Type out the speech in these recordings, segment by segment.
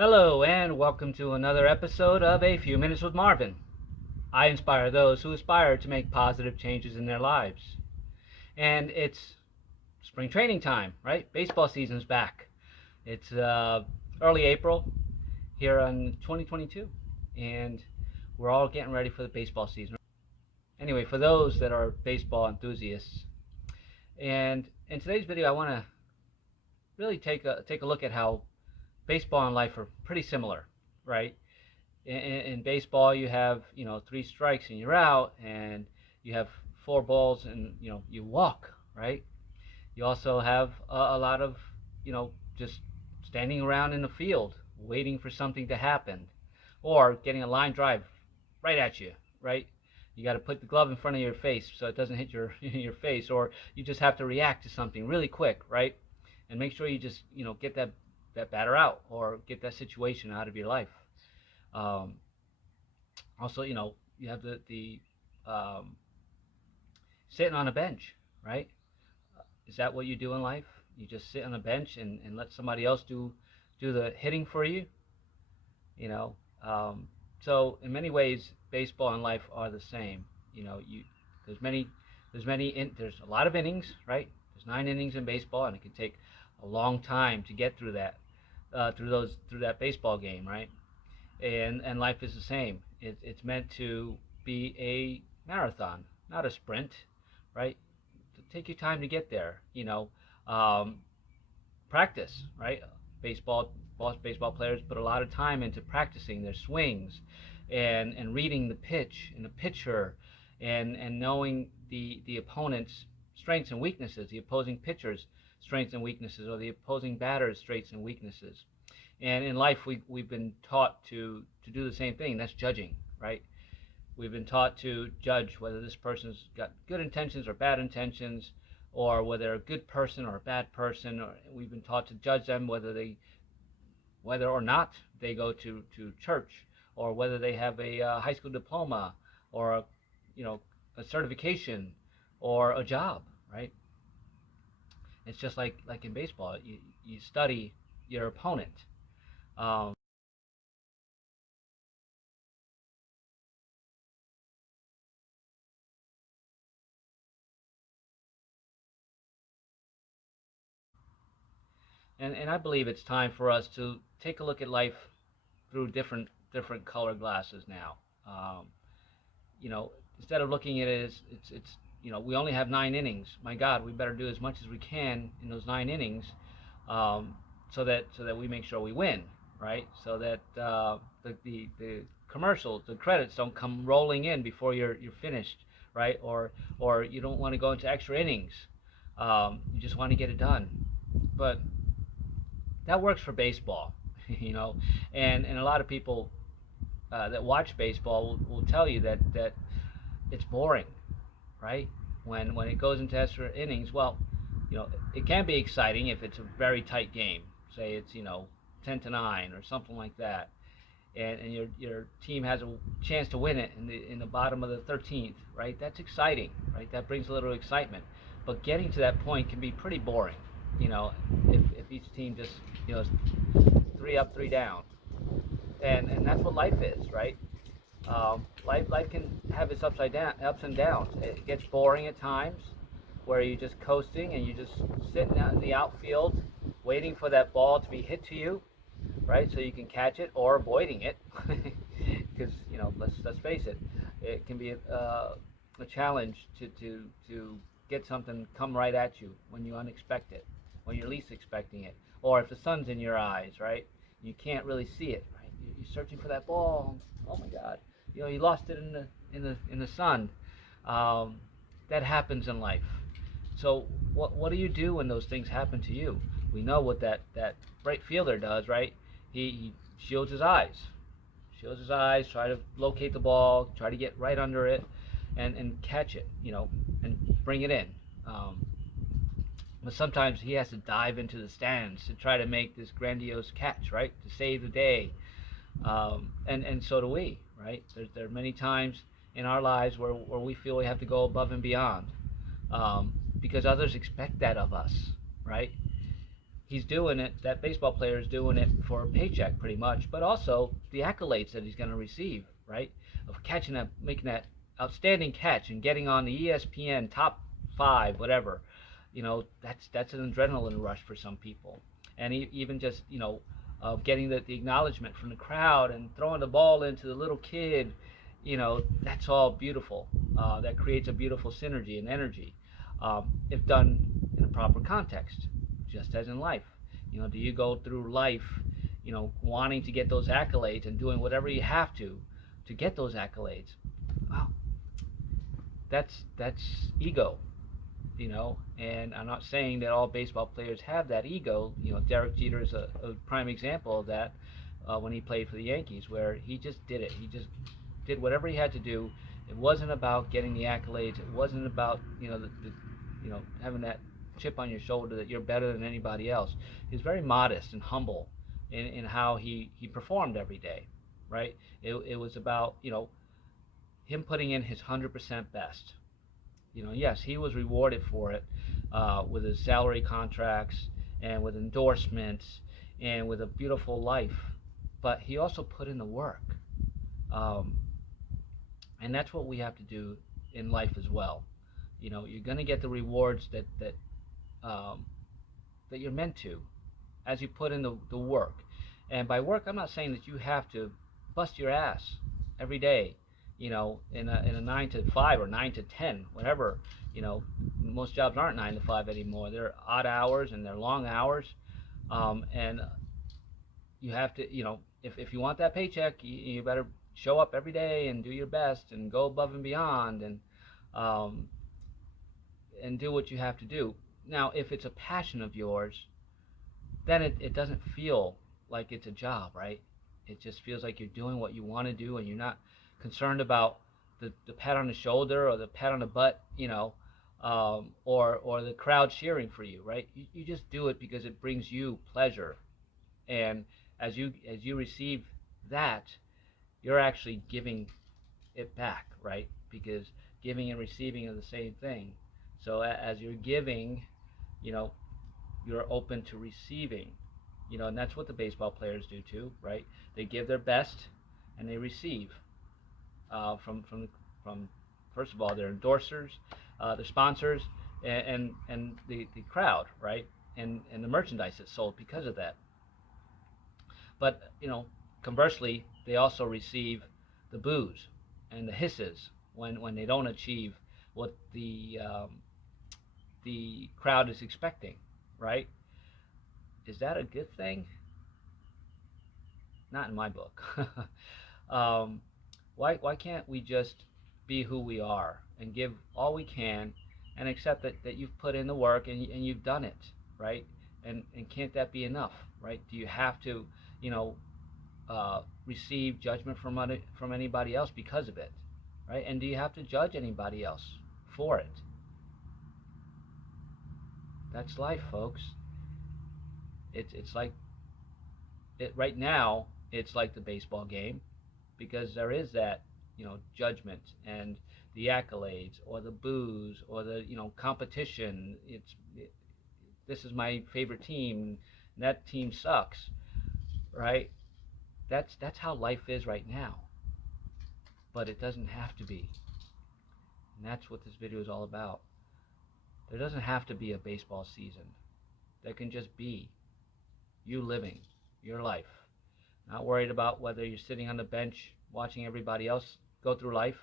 Hello, and welcome to another episode of A Few Minutes with Marvin. I inspire those who aspire to make positive changes in their lives. And it's spring training time, right? Baseball season's back. It's early April here in 2022, and we're all getting ready for the baseball season. Anyway, for those that are baseball enthusiasts, and in today's video, I want to really take a look at how baseball and life are pretty similar, right? In baseball, you have three strikes and you're out, and you have four balls and you walk, right? You also have a lot of just standing around in the field waiting for something to happen, or getting a line drive right at you, right? You got to put the glove in front of your face so it doesn't hit your your face, or you just have to react to something really quick, right? And make sure you just get that batter out or get that situation out of your life. Um, Also, you have the um, sitting on a bench, right? Is that what you do in life? You just sit on a bench and let somebody else do the hitting for you, you know? Um, so in many ways, baseball and life are the same. You there's many there's a lot of innings, right? There's 9 innings in baseball, and it can take a long time to get through that through that baseball game, right? And life is the same. It's meant to be a marathon, not a sprint, right? Take your time to get there. Um, Practice, right? Baseball players put a lot of time into practicing their swings, and reading the pitch and the pitcher, and knowing the opponent's strengths and weaknesses, the opposing pitcher's strengths and weaknesses, or the opposing batter's strengths and weaknesses. And in life, we've been taught to do the same thing. That's judging, right? We've been taught to judge whether this person's got good intentions or bad intentions, or whether they're a good person or a bad person. Or we've been taught to judge them whether or not they go to church, or whether they have a high school diploma, or a certification, or a job, right? It's just like in baseball. You study your opponent. Um, and I believe it's time for us to take a look at life through different color glasses now. Um, Instead of looking at it as it's we only have 9 innings. My God, we better do as much as we can in those 9 innings, um, so that we make sure we win, right? So that the commercials, the credits don't come rolling in before you're finished, right? Or you don't want to go into extra innings. You just want to get it done. But that works for baseball, you know, and a lot of people that watch baseball will tell you that it's boring, right? When it goes into extra innings, well, it can be exciting if it's a very tight game. Say it's 10-9 or something like that, and your team has a chance to win it in the bottom of the 13th, right? That's exciting, right? That brings a little excitement. But getting to that point can be pretty boring, you know, if each team just is 3 up, 3 down, and that's what life is, right? Life can have its ups and downs. It gets boring at times, where you're just coasting and you just sitting out in the outfield, waiting for that ball to be hit to you, right? So you can catch it, or avoiding it, because let's face it, it can be a challenge to get something come right at you when you unexpect it, when you're least expecting it, or if the sun's in your eyes, right? You can't really see it, right? You're searching for that ball. Oh my God, you lost it in the sun. Um, that happens in life. So what do you do when those things happen to you? We know what that right fielder does, right? He shields his eyes. Try to locate the ball, try to get right under it, and catch it, and bring it in. Um, but sometimes he has to dive into the stands to try to make this grandiose catch, right? To save the day. And so do we, right? There are many times in our lives where we feel we have to go above and beyond, because others expect that of us, right? he's doing it, that baseball player is doing it for a paycheck pretty much, but also the accolades that he's going to receive, right? Of catching that, making that outstanding catch and getting on the ESPN top five, whatever. That's an adrenaline rush for some people. And even just, getting the acknowledgement from the crowd and throwing the ball into the little kid, that's all beautiful. That creates a beautiful synergy and energy if done in a proper context, just as in life. Do you go through life, wanting to get those accolades and doing whatever you have to get those accolades? Well, that's ego, and I'm not saying that all baseball players have that ego. Derek Jeter is a prime example of that when he played for the Yankees, where he just did it. He just did whatever he had to do. It wasn't about getting the accolades. It wasn't about having that chip on your shoulder that you're better than anybody else. He was very modest and humble in how he performed every day, right? It was about him putting in his 100% best. Yes, he was rewarded for it with his salary contracts and with endorsements and with a beautiful life, but he also put in the work. Um, and that's what we have to do in life as well. You're going to get the rewards um, that you're meant to as you put in the work. And by work, I'm not saying that you have to bust your ass every day, in a 9 to 5 or 9 to 10, whatever. Most jobs aren't 9 to 5 anymore. They're odd hours and they're long hours, and you have to, if you want that paycheck, you better show up every day and do your best and go above and beyond um, and do what you have to do. Now, if it's a passion of yours, then it doesn't feel like it's a job, right? It just feels like you're doing what you want to do, and you're not concerned about the pat on the shoulder or the pat on the butt, or the crowd cheering for you, right? You just do it because it brings you pleasure, and as you receive that, you're actually giving it back, right? Because giving and receiving are the same thing. So as you're giving, you know, you're open to receiving, and that's what the baseball players do too, right? They give their best and they receive from first of all their endorsers, their sponsors, and the crowd, right? And the merchandise that's sold because of that. But conversely, they also receive the boos and the hisses when they don't achieve what the crowd is expecting, right? Is that a good thing? Not in my book. um, why can't we just be who we are and give all we can and accept that you've put in the work and you've done it, right? And can't that be enough, right? Do you have to, you know, receive judgment from anybody else because of it, right? And do you have to judge anybody else for it? That's life, folks. It's like it right now. It's like the baseball game because there is that judgment and the accolades or the boos or the competition. This is my favorite team. And that team sucks, right? That's how life is right now. But it doesn't have to be, and that's what this video is all about. There doesn't have to be a baseball season. There can just be you living your life, not worried about whether you're sitting on the bench watching everybody else go through life.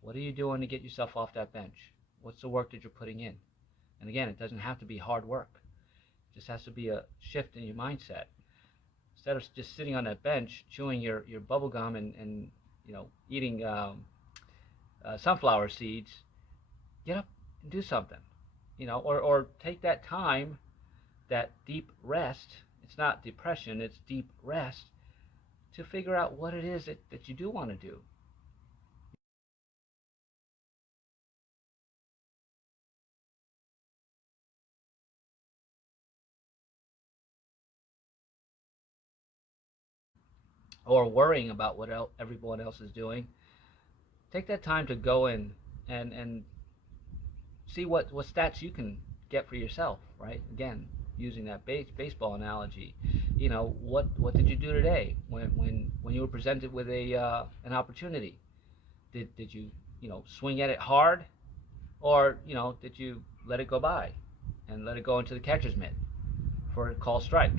What are you doing to get yourself off that bench? What's the work that you're putting in? And again, it doesn't have to be hard work. It just has to be a shift in your mindset. Instead of just sitting on that bench chewing your bubble gum and eating sunflower seeds, get up and do something. Or take that time, that deep rest. It's not depression, it's deep rest to figure out what it is that you do want to do. Or worrying about what everyone else is doing. Take that time to go in and see what stats you can get for yourself, right? Again, using that baseball analogy, you know, what did you do today when you were presented with an opportunity? Did you, you know, swing at it hard, or, you know, did you let it go by and let it go into the catcher's mitt for a call strike,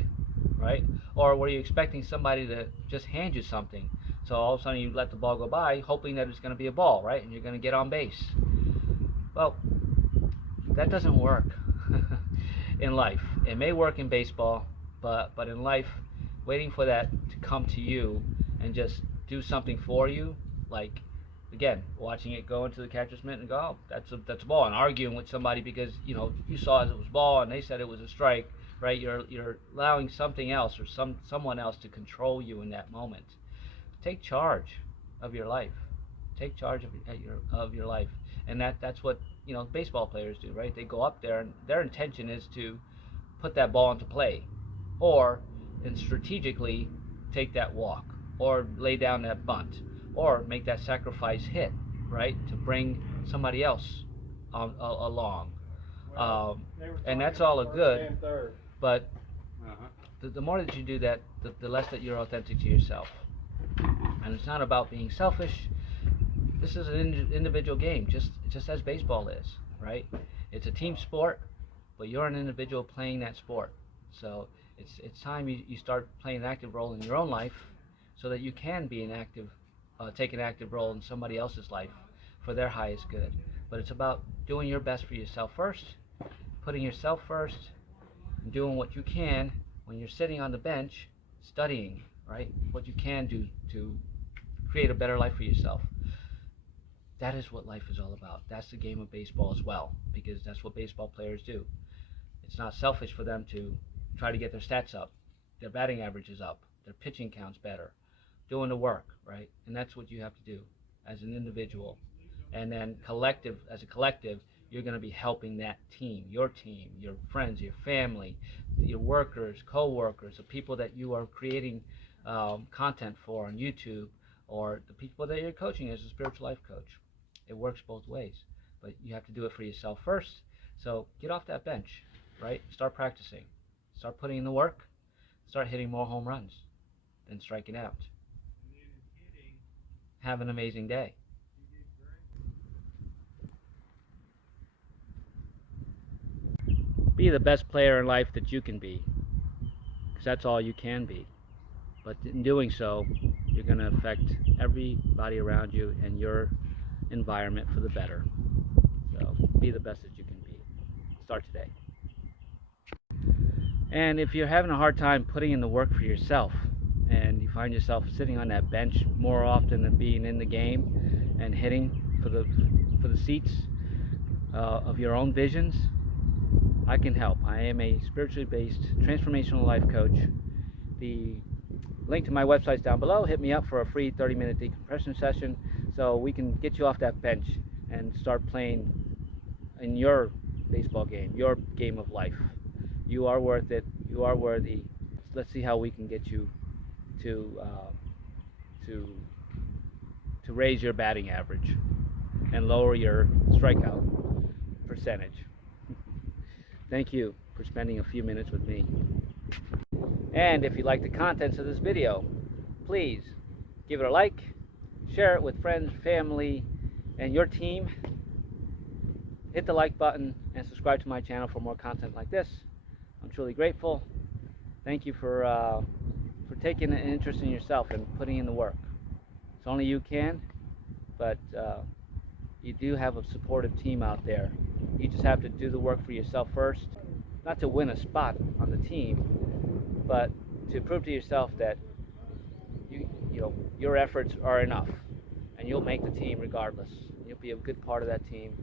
right? Or were you expecting somebody to just hand you something, so all of a sudden you let the ball go by, hoping that it's going to be a ball, right, and you're going to get on base? Well, that doesn't work in life. It may work in baseball, but in life, waiting for that to come to you and just do something for you, like, again, watching it go into the catcher's mitt and go, oh, that's a ball, and arguing with somebody because, you know, you saw it was ball and they said it was a strike, right? You're allowing something else or someone else to control you in that moment. Take charge of your life. Take charge of your life, and that's what, you know, baseball players do, right? They go up there and their intention is to put that ball into play, or and strategically take that walk, or lay down that bunt, or make that sacrifice hit, right, to bring somebody else along. And that's all a good, but the more that you do that, the less that you're authentic to yourself. And it's not about being selfish. This is an individual game, just as baseball is, right? It's a team sport, but you're an individual playing that sport. So it's time you start playing an active role in your own life, so that you can be take an active role in somebody else's life for their highest good. But it's about doing your best for yourself first, putting yourself first, and doing what you can when you're sitting on the bench studying, right? What you can do to create a better life for yourself. That is what life is all about. That's the game of baseball as well, because that's what baseball players do. It's not selfish for them to try to get their stats up, their batting averages up, their pitching counts better, doing the work, right? And that's what you have to do as an individual. And then as a collective, you're going to be helping that team, your friends, your family, your workers, co-workers, the people that you are creating content for on YouTube, or the people that you're coaching as a spiritual life coach. It works both ways, but you have to do it for yourself first. So get off that bench, right? Start practicing. Start putting in the work. Start hitting more home runs than striking out. Have an amazing day. Be the best player in life that you can be, because that's all you can be. But in doing so, you're going to affect everybody around you and your environment for the better. So be the best that you can be. Start today. And if you're having a hard time putting in the work for yourself, and you find yourself sitting on that bench more often than being in the game and hitting for the seats of your own visions, I can help. I am a spiritually based transformational life coach. The link to my website is down below. Hit me up for a free 30-minute decompression session so we can get you off that bench and start playing in your baseball game, your game of life. You are worth it. You are worthy. Let's see how we can get you to raise your batting average and lower your strikeout percentage. Thank you for spending a few minutes with me. And if you like the contents of this video, please give it a like, share it with friends, family, and your team. Hit the like button and subscribe to my channel for more content like this. I'm truly grateful. Thank you for taking an interest in yourself and putting in the work. It's only you can, but you do have a supportive team out there. You just have to do the work for yourself first, not to win a spot on the team, but to prove to yourself that your efforts are enough, and you'll make the team regardless. You'll be a good part of that team,